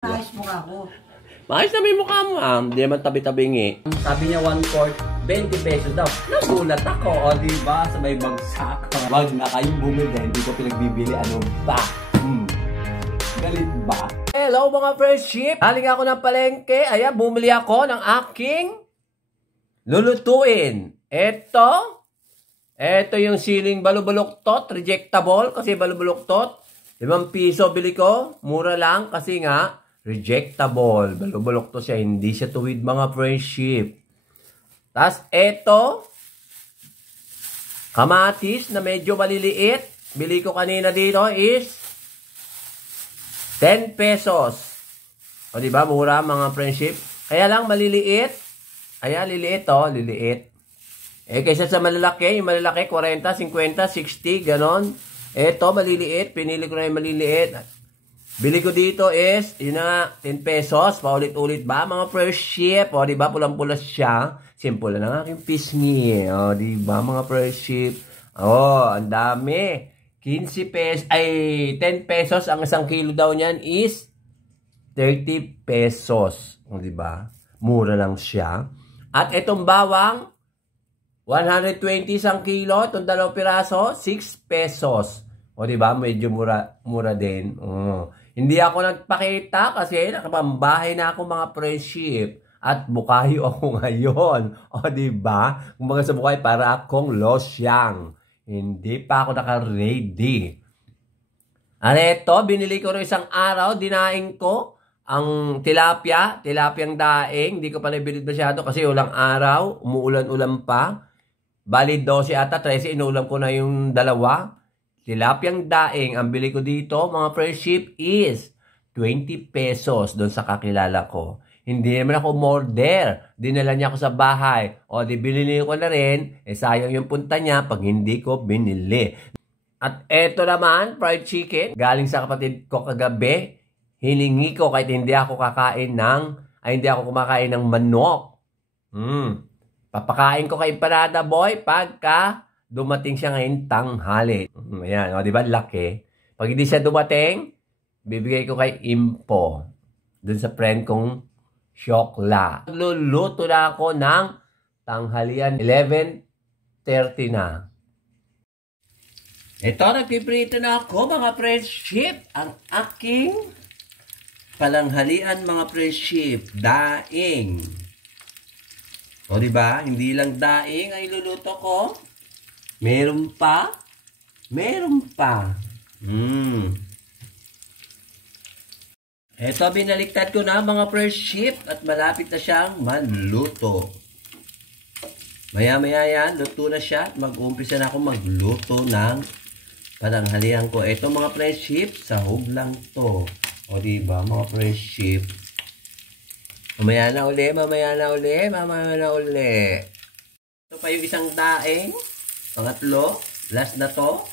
Ayos mukha ko. Maayos na may mukha mo, Hindi naman tabi-tabingi. Sabi niya 1/4, 20 pesos daw. Nagulat ako, o diba? Sa may bagsak. Wag na kayong bumili, hindi ko pinagbibili. Ano ba? Galit ba? Hello mga friendship! Haling ako ng palengke. Ayan, bumili ako ng aking lulutuin. Ito yung siling balubuloktot, rejectable kasi balubuloktot. 5 piso bili ko, mura lang kasi nga rejectable. Balubuloktot siya, hindi siya tuwid mga friendship. Tapos ito, kamatis na medyo maliliit. Bili ko kanina dito is 10 pesos. O diba, mura mga friendship. Kaya lang maliliit. Ayan, liliit liliit. Kaysa sa malalaki, yung malalaki 40, 50, 60, ganon. Ito, maliliit. Pinili ko na yung maliliit. Bili ko dito is, yun na, 10 pesos. Paulit-ulit ba, mga friendship? O, diba, pulang-pula siya. Simple lang ang aking pisngi. O, diba, mga friendship? O, ang dami. 15 pesos, 10 pesos. Ang 1 kilo daw niyan is 30 pesos. O, diba? Mura lang siya. At itong bawang, 120 1 kilo. Itong 2 piraso, 6 pesos. O, diba? Medyo mura din. Hindi ako nagpakita kasi nakapambahay na ako mga friendship. At bukayo ako ngayon. O, diba? Kung mga sa bukay, para akong losyang. Hindi pa ako naka-ready. Ito, binili ko rin 1 araw. Dinaing ko ang tilapyang daing. Hindi ko pa nabilid masyado kasi ulang araw. Umuulan-ulan pa. Bali 12 ata, 13. Inulam ko na yung 2. Tilapyang daing, ang bili ko dito, mga friendship, is 20 pesos doon sa kakilala ko. Hindi naman ako order. Dinala niya ako sa bahay. O, di binili ko na rin. Sayang yung punta niya pag hindi ko binili. At eto naman, fried chicken. Galing sa kapatid ko kagabi. Hiningi ko kahit hindi ako kumakain ng manok. Papakain ko kay Parada Boy pagka dumating siya ngayon tanghali. Ayan, o diba, laki. Pag hindi siya dumating, bibigay ko kay Impo. Dun sa friend kong Syokla. Luluto na ako ng tanghalian. 11:30 na. Ito, nagpiprito na ako, mga friendship. Ang aking palanghalian, mga friendship. Daing. O diba, hindi lang daing ay luluto ko. Meron pa. Ito, binaliktad ko na mga friendship at malapit na siyang maluto. Maya-maya yan, luto na siya at mag-umpisa na ako magluto ng palanghalian ko. Ito mga friendship, sahog lang to. O diba mga friendship? Mamaya na uli. Ito pa yung 1 daing. Pangatlo, last na to.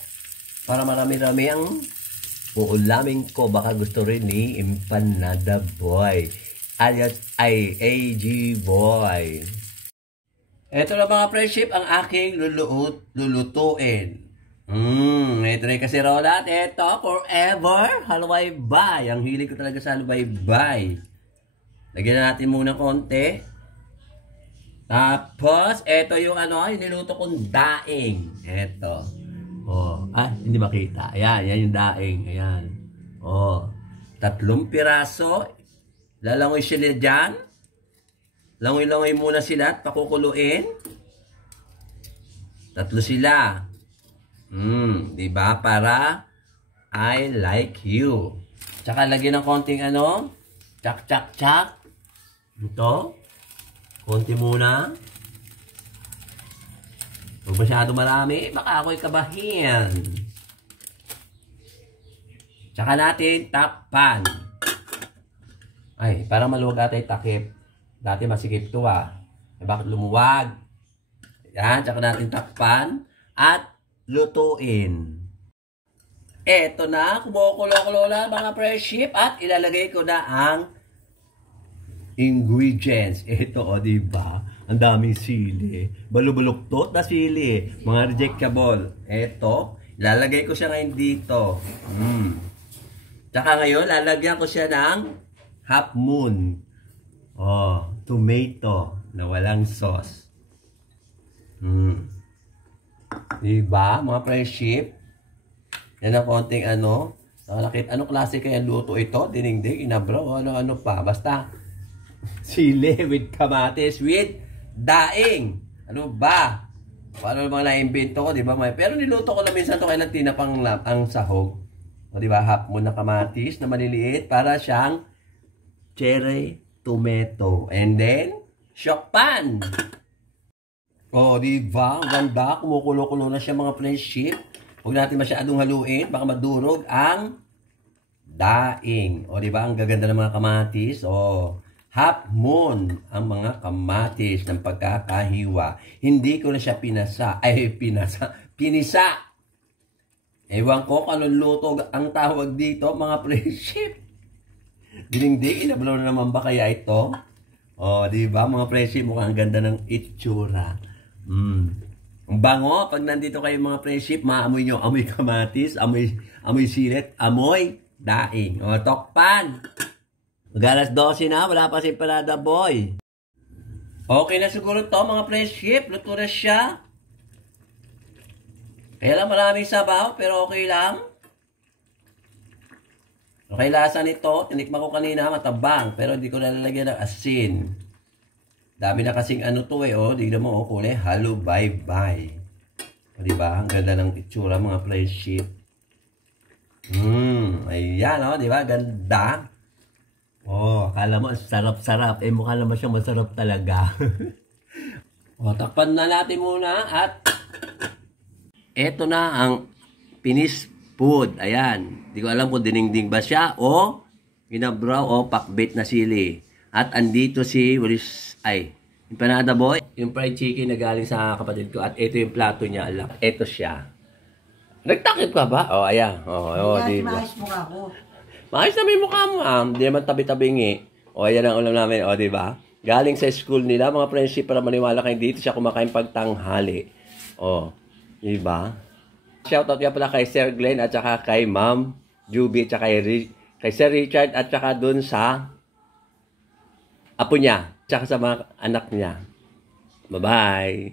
Para marami-rami ang uulamin ko. Baka gusto rin ni Empanada Boy. Alias ay AG Boy. Ito na mga friendship ang aking lulutuin. Ito na yung kasirola. Ito, forever. Halubaybay. Ang hilig ko talaga sa halubaybay. Lagyan na natin muna konti. Tapos, ito yung yung niluto kong daing. Ito. Hindi makita. Ayan, yan yung daing. Ayan. 3 piraso. Lalangoy sila dyan. Langoy-langoy muna sila at pakukuluin. 3 sila. Diba? Para I like you. Tsaka lagyan ng konting chak. Ito. Konti muna. Huwag masyado marami. Baka ako'y kabahin. Tsaka natin takpan. Ay, parang maluwag atay takip. Dati masikip to bakit lumuwag? Yan, tsaka natin takpan. At lutuin. Eto na. Kumukulo-kulo na mga friendship. At ilalagay ko na ang ingredients. Ito, diba? Ang daming sili. Balubuloktot na sili. Mga rejectable. Ito, lalagay ko siya ngayon dito. Tsaka ngayon, lalagyan ko siya ng Half Moon. Oh, tomato na walang sauce. Diba, mga friendship? Yan ang konting ano. Ano klase kaya luto ito? Dinigdig, inabraw, ano pa. Basta, sili with kamatis with daing. Ano ba? Paano namang na-invento ko, diba? Pero niluto ko na minsan ito kailan tinapang ang sahog. O diba, half moon na kamatis na maliliit para siyang cherry tomato. And then, shock pan. O, diba? Ganda. Kumukulo-kulo na siya mga friendship. Huwag natin masyadong haluin. Baka madurog ang daing. O, diba? Ang gaganda ng mga kamatis. O, half moon ang mga kamatis ng pagkakahiwa. Hindi ko na siya pinisa. Ewan ko kung anong luto ang tawag dito, mga friendship. Dinigdig, inablaw na naman ba kaya ito? O, diba mga friendship, mukhang ganda ng itsura. Ang bango, pag nandito kayo mga friendship, maamoy nyo, amoy kamatis, amoy silet, amoy daing. O, tokpan. Mag-alas 12 na, wala pa si Parada Boy. Okay na siguro to mga friendship, luto na siya. Kaya lang maraming sabaw, pero okay lang. Okay, lasa nito. Tinikman ko kanina, matabang. Pero hindi ko nalalagyan ng asin. Dami na kasing ano to oh. Tignan mo, kulay. Halo, bye-bye. O, diba? Ang ganda ng itsura, mga friendship. Ayan, diba? Ganda. Oh, akala mo, sarap-sarap. Mukha naman siyang masarap talaga. O, takpan na natin muna at eto na ang finished food. Ayan. Hindi ko alam kung diningding ba siya o ginabraw o pakbit na sili. At andito si yung Parada Boy. Yung fried chicken na galing sa kapatid ko. At ito yung plato niya. Alam. Ito siya. Nagtakip ka ba? O, ayan. O, diba? Maayos mukha ko. Maayos na may mukha mo. Hindi naman tabi-tabingi. O, ayan ang ulam namin. O, diba? Galing sa school nila. Mga friendship, para maniwala kayo dito siya kumakain pagtanghali. O, diba? Shoutout nga pala kay Sir Glenn at saka kay Ma'am Juby at saka kay Sir Richard at saka dun sa apo niya at saka sa mga anak niya. Bye-bye!